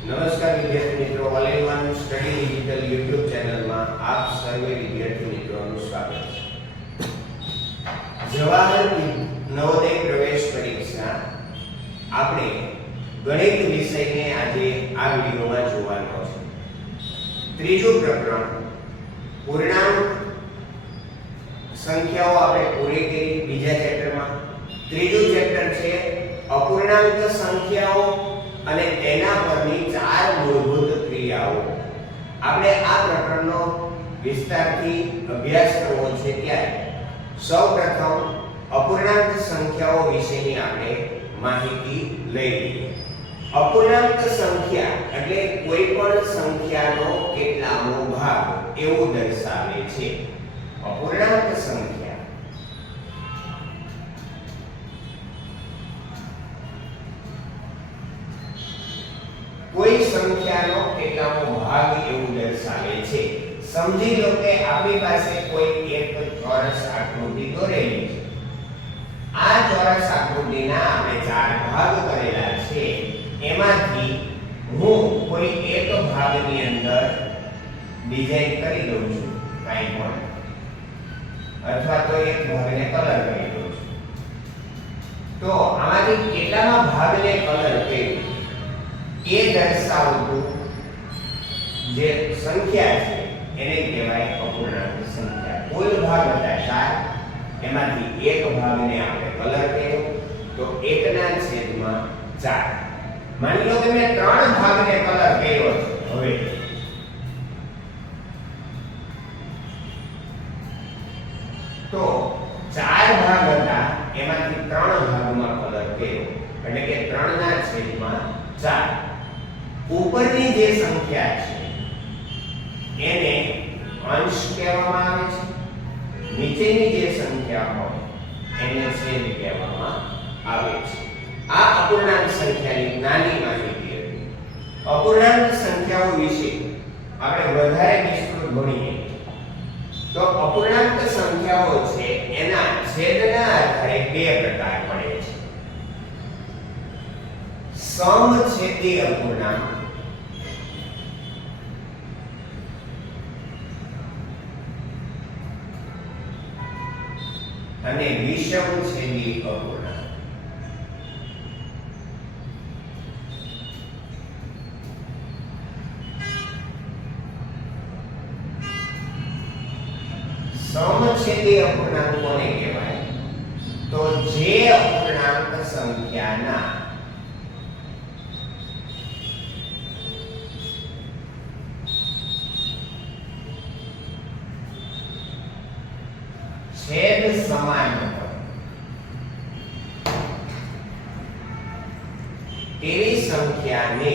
નમસ્કાર વિદ્યાર્થી મિત્રો, all in one study digital YouTube ચેનલમાં આપ સર્વે વિદ્યાર્થી મિત્રોનું સ્વાગત છે। જવાહર નવોદય પ્રવેશ પરીક્ષા આપણે ગણિત વિષયને આજે આ વિડિયોમાં જોવાનો છે। ત્રીજું પ્રકરણ પૂર્ણાંક સંખ્યાઓ આપણે પૂરી કરી બીજા ચેપ્ટરમાં। ત્રીજું ચેપ્ટર છે અપૂર્ણાંક સંખ્યાઓ અને તેના પરની ચાર મૂળભૂત ક્રિયાઓ। આપણે આ પ્રકરણનો વિસ્તારથી અભ્યાસ કરવો છે ત્યારે સૌપ્રથમ અપૂર્ણાંક સંખ્યાઓ વિશેની આપણે માહિતી લઈ લઈએ। અપૂર્ણાંક સંખ્યા એટલે કોઈ પણ સંખ્યાનો કેટલામો ભાગ એવું દર્શાવે છે। અપૂર્ણાંક સંખ્યા કોઈ સંખ્યાનો કેટલામો ભાગ એવું દર્શાવે છે। સમજી લો કે આપણી પાસે કોઈ એક ચોરસ આકૃતિ દોરેલી છે। આ ચોરસ આકૃતિના આપણે ચાર ભાગ કરેલા છે। એમાંથી હું કોઈ એક ભાગની અંદર ડિઝાઇન કરી દઉં છું કાઈ પણ, અથવા તો એક ભાગને કલર કરી દઉં છું। તો આમાંથી કેટલામાં ભાગને કલર કર્યું એ દર્શાવતું જે સંખ્યા છે એને કહેવાય અપૂર્ણાંક સંખ્યા। કુલ ભાગ હતા 4, એમાંથી એક ભાગને આપણે કલર કર્યો તો 1/4। માની લો કે મેં 3 ભાગને કલર કર્યો છે। હવે તો 4 ભાગ હતા એમાંથી 3 ભાગમાં કલર કર્યો એટલે કે 3/4। ઉપરની જે સંખ્યા છે એને અંશ કહેવામાં આવે છે, નીચેની જે સંખ્યા હોય એને છેદ કહેવામાં આવે છે। આ અપૂર્ણાંક સંખ્યાની નાની માહિતી હતી। અપૂર્ણાંક સંખ્યાઓ વિશે આપણે વધારે વિસ્તૃત ભણીએ તો અપૂર્ણાંક સંખ્યાઓ છે એના છેદના આધારે બે પ્રકાર પડે છે। સમછેદી અપૂર્ણાંક અને વિષમછેદી અપૂર્ણાંક। સમછેદી અપૂર્ણાંક કોને કહેવાય? તો જે અપૂર્ણાંક સંખ્યાના છેદ સમાન હોય તેવી સંખ્યાને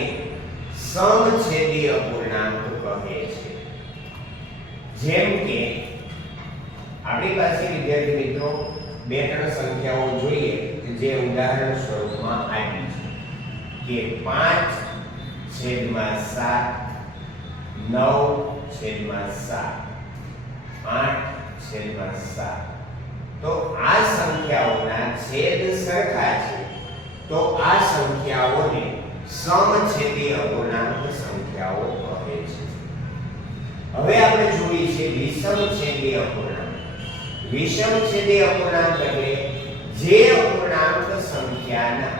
સમછેદી અપૂર્ણાંક કહે છે। જેમ કે આપણી પાસે વિદ્યાર્થી મિત્રો બે ત્રણ સંખ્યાઓ જોઈએ જે ઉદાહરણ સ્વરૂપમાં આપી છે કે 5/7, 9/7, 8/7। તો આ સંખ્યાઓના છેદ સરખા છે તો આ સંખ્યાઓને સમછેદી અપૂર્ણાંક સંખ્યાઓ કહે છે। હવે આપણે જોઈએ છે વિષમછેદી અપૂર્ણાંક। વિષમછેદી અપૂર્ણાંક એટલે જે અપૂર્ણાંક સંખ્યાના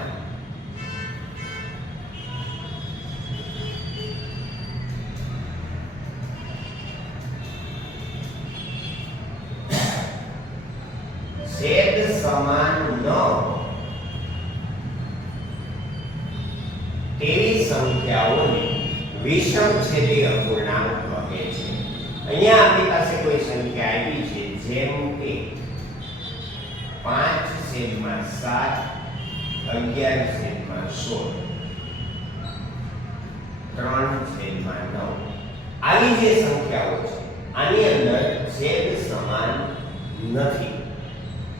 છેદ સમાન ન તેવી સંખ્યાઓને વિષમછેદી અપૂર્ણાંક કહે છે। અહીંયા આપણી પાસે કોઈ સંખ્યા આવી છે જેમ કે 5/7, 11/16, 3/9 આવી જે સંખ્યાઓ છે આની અંદર છેદ સમાન નથી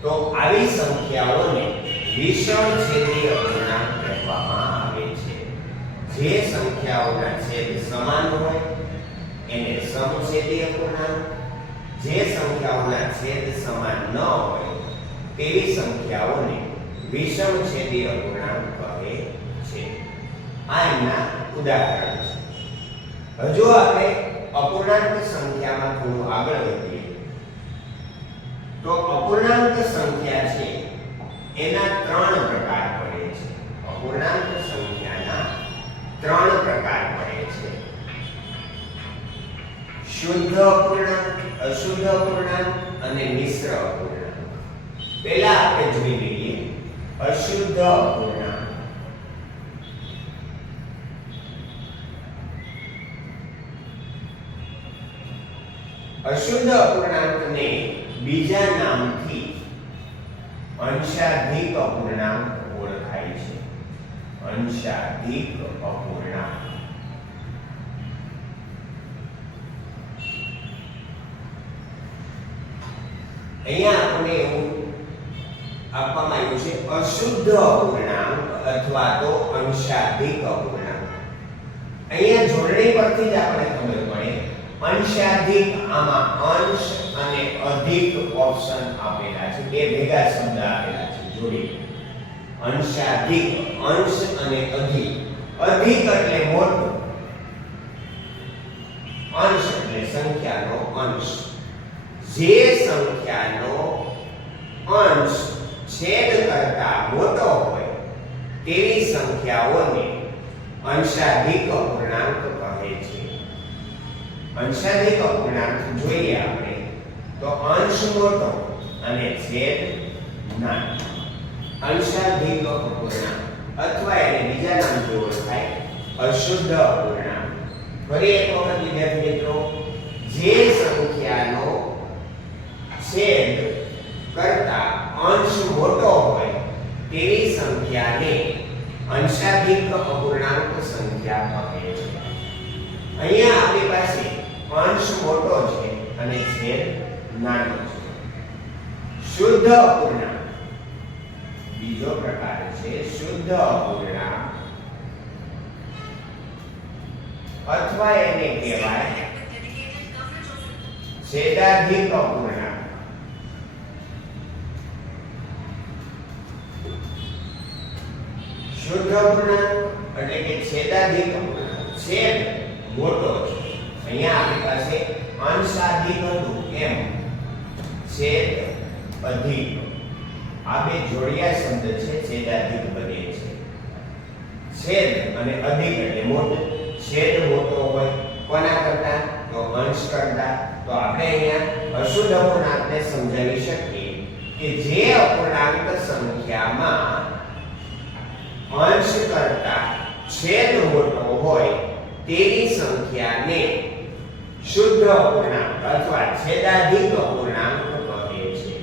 તો આવી સંખ્યાઓને વિષમછેદી અપૂર્ણાંક કહેવામાં આવે છે। જે સંખ્યાઓના છેદ સમાન હોય એને સમછેદી અપૂર્ણાંક, જે સંખ્યાઓના છેદ સમાન ન હોય તેવી સંખ્યાઓને વિષમછેદી અપૂર્ણાંક કહે છે। આ એના ઉદાહરણ છે. હજુ આપણે અપૂર્ણાંક સંખ્યામાં થોડું આગળ વધીએ તો અપૂર્ણાંક સંખ્યા છે એના 3 પ્રકાર પડે છે. અપૂર્ણાંક સંખ્યાના 3 પ્રકાર પડે છે. શુદ્ધ અપૂર્ણાંક, અશુદ્ધ અપૂર્ણાંક અને મિશ્ર અપૂર્ણાંક. પહેલા આપણે જોઈ લઈએ અશુદ્ધ અપૂર્ણાંક. અશુદ્ધ અપૂર્ણાંકને બીજા નામથી અંશાધિક અપૂર્ણાંક ઓળખાય છે. અંશાધિક અપૂર્ણાંક. અહીંયા આપણે એવું આપવામાં આવ્યું છે અશુદ્ધ અપૂર્ણાંક અથવા તો અંશાધિક અપૂર્ણાંક. અહીંયા જોડણી પરથી જ આપણે ખબર પડે અંશાધિક, આમાં અંશ અને અધિક ઓપ્શન આપેલા છે, બે ભેગા શબ્દ આપેલા છે જોડી. અંશાધિક અંશ અને અધિક. અધિક એટલે મોટો, અંશ એટલે સંખ્યાનો અંશ. જે સંખ્યાનો અંશ છેદ કરતા મોટો હોય તેવી સંખ્યાઓને અંશાધિક અપૂર્ણાંક કહે છે. અંશાધિક અપૂર્ણાંક જોઈએ આપણે તો અંશ મોટો અને છેદ નાનો. અંશાધિક અપૂર્ણાંક અથવા એને બીજા નામથી ઓળખાય અશુદ્ધ અપૂર્ણાંક. ફરી એક વખત વિદ્યાર્થી મિત્રો, જે સંખ્યાનો છેદ કરતા અંશ મોટો હોય તેવી સંખ્યાને અંશાધિક અપૂર્ણાંક સંખ્યા કહે છે. અહીંયા આપણી પાસે અંશ મોટો છે અને છેદ નાનો છે. શુદ્ધ અપૂર્ણાંક બીજો પ્રકાર છે શુદ્ધ અપૂર્ણાંક અથવા એને કહેવાય છેદાધિક અપૂર્ણાંક. શુદ્ધ અપૂર્ણાંક એટલે કે છેદાધિક અપૂર્ણાંક. છેદ મોટો છે. અહીંયા આપણી પાસે અંશાધિક હતું એમ છેદ અધિક. આ બે જોડિયા શબ્દ છે, છેદાધિક બને છે. છેદ અને અધિક એટલે મોટો. છેદ મોટો હોય કોના કરતા? તો અંશ કરતા. તો આપણે અહીંયા અશુદ્ધ અપૂર્ણાંકને સમજાવી શકીએ કે જે અપૂર્ણાંક સંખ્યામાં અંશ કરતા છેદ મોટો હોય તેવી સંખ્યાને શુદ્ધ અપૂર્ણાંક અથવા છેદાધિક અપૂર્ણાંક કહે છે.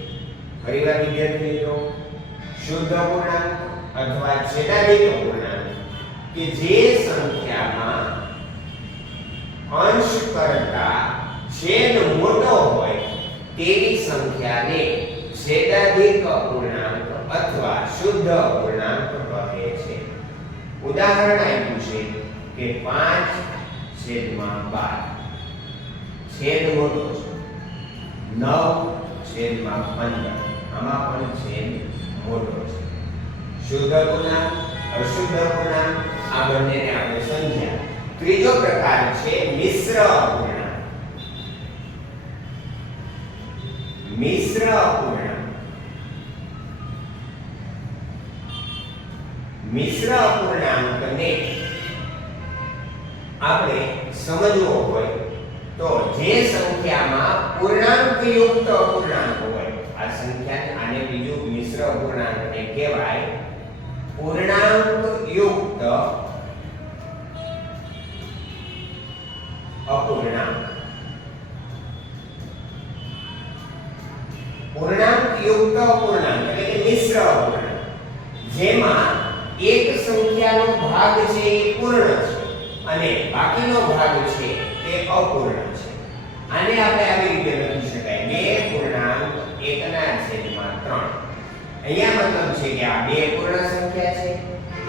ફરીવાર વિદ્યાર્થી મિત્રો, શુદ્ધ અપૂર્ણાંક અથવા છેદાધિક અપૂર્ણાંક કે જે સંખ્યામાં અંશ કરતા છેદ મોટો હોય તેવી સંખ્યાને છેદાધિક અપૂર્ણાંક અથવા શુદ્ધ અપૂર્ણાંક કહે છે. ઉદાહરણ આપ્યું છે કે 5/12 છેદ મોટો છે. 9/15 આમાં પણ છેદ મોટો છે. શુદ્ધ અપૂર્ણાંક, અશુદ્ધ અપૂર્ણાંક આ બંનેને આપણે સમજ્યા. ત્રીજો પ્રકાર છે મિશ્ર અપૂર્ણાંક. મિશ્ર અપૂર્ણાંક. મિશ્ર અપૂર્ણાંકને આપણે સમજવો હોય તો જે સંખ્યામાં પૂર્ણાંક યુક્ત અપૂર્ણાંક હોય, આ સંખ્યા આને બીજું મિશ્ર અપૂર્ણાંકને કહેવાય પૂર્ણાંક યુક્ત અપૂર્ણાંક. પૂર્ણાંક યુક્ત અપૂર્ણાંક એટલે કે મિશ્ર અપૂર્ણાંક જેમાં એક સંખ્યાનો ભાગ છે એ પૂર્ણ છે અને બાકીનો ભાગ છે તે અપૂર્ણ છે. આને આપણે આવી રીતે લખી શકાય 2.1/3. અહીંયા મતલબ છે કે આ બે પૂર્ણ સંખ્યા છે,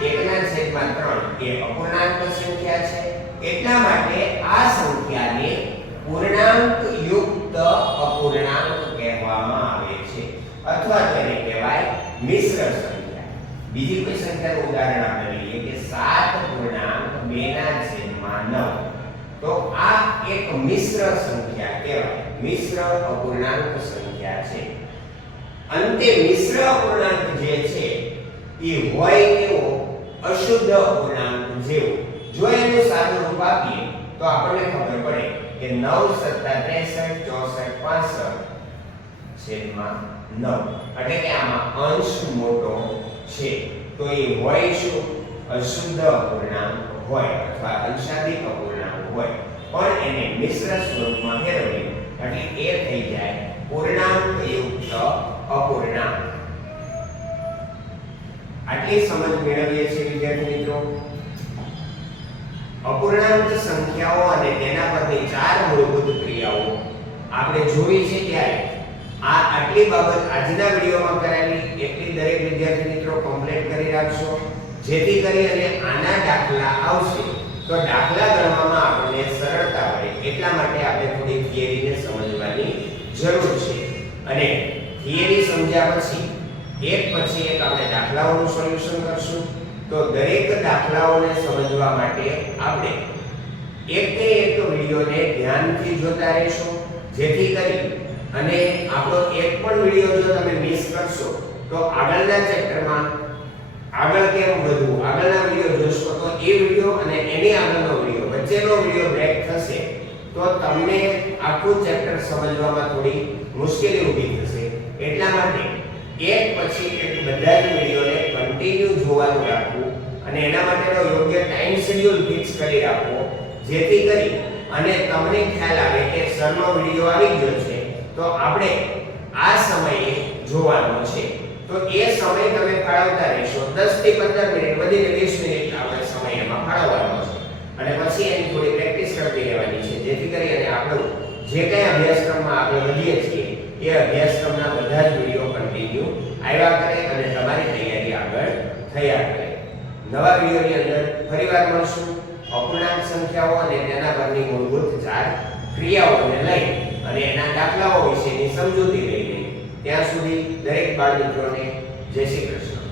1/3 એ અપૂર્ણાંક સંખ્યા છે. એટલા માટે આ સંખ્યાને પૂર્ણાંક યુક્ત અપૂર્ણાંક કહેવામાં આવે છે અથવા તેને કહેવાય મિશ્ર સંખ્યા. બીજી કોઈ સંખ્યાનું ઉદાહરણ આપણે લઈએ કે 7.2/9. તો આ એક મિશ્ર સંખ્યા કહેવાય, મિશ્ર અપૂર્ણાંક સંખ્યા છે. અંતે મિશ્ર અપૂર્ણાંક જે છે એ હોય કેવો? અશુદ્ધ અપૂર્ણાંક જેવો. જો એનું સાદું રૂપ આપીએ તો આપણને ખબર પડે કે 9 + 63 / 65 / 9, એટલે કે આમાં અંશ મોટો છે. તો એ હોય શું? અશુદ્ધ અપૂર્ણાંક હોય અથવા અંશાદિક અપૂર્ણાંક હોય, પણ એને મિશ્ર સ્વરૂપમાં ફેરવીએ એટલે એ થઈ જાય પૂર્ણાંક યુક્ત અપૂર્ણાંક. આટલી સમજ મેળવીએ છીએ વિદ્યાર્થી મિત્રો. અપૂર્ણાંક સંખ્યાઓ અને તેના પરની 4 મૂળભૂત ક્રિયાઓ આપણે જોઈ છે. ત્યારે આટલી બાબત આજના વિડિયોમાં કરાવી એટલી દરેક વિદ્યાર્થી મિત્રો કમ્પ્લીટ કરી રાખશો, જેથી કરી અને આના દાખલા આવશે તો દાખલા ગણવામાં આપણને સરળતા પડે. એટલા માટે આપણે થોડી થિયરીને સમજવાની જરૂર છે. અને થિયરી સમજ્યા પછી એક પછી એક આપણે દાખલાઓનું સોલ્યુશન કરશું. તો દરેક દાખલાઓને સમજવા માટે આપણે એક વિડિયોને ધ્યાનથી જોતા રહેશો, જેથી કરી અને આપણો એક પણ વિડિયો જો તમે મિસ કરશો તો આગળના ચેપ્ટરમાં આગળ કેમ વધવું, આગળના વિડિયો જોશો તો એ વિડિયો અને એની આગળનો વિડિયો વચ્ચેનો વિડિયો બ્રેક થશે તો તમને આખું ચેપ્ટર સમજવામાં થોડી મુશ્કેલી ઊભી થશે. એટલા માટે એક પછી એક બધા જ વિડિયોને કન્ટિન્યુ જોવાનું રાખવું અને એના માટેનો યોગ્ય ટાઈમ શેડ્યુલ ફિક્સ કરી રાખવો, જેથી કરી અને તમને ખ્યાલ આવે કે સરનો વિડિયો આવી ગયો છે તો આપણે આ સમયે જોવાનો છે. તો એ સમય તમે ફાળવતા રહેશો. 10 થી 15 મિનિટ, વધીને 20 મિનિટ આપણે સમય એમાં ફાળવવાનો છે અને પછી એની થોડી પ્રેક્ટિસ કરતી રહેવાની છે, જેથી કરી અને આપણો જે કંઈ અભ્યાસક્રમમાં આગળ વધીએ છીએ એ અભ્યાસક્રમના બધા જ વિડિયો કન્ટિન્યુ આવ્યા કરે અને તમારી તૈયારી આગળ થયા કરે. નવા વિડિયોની અંદર ફરીવાર મળશું. અપૂર્ણાંક સંખ્યાઓ અને તેના પરની મૂળભૂત 4 ક્રિયાઓને લઈ અને એના દાખલાઓ વિશેની સમજૂતી લઈને. ત્યાં સુધી દરેક બાળ મિત્રોને જય શ્રી કૃષ્ણ.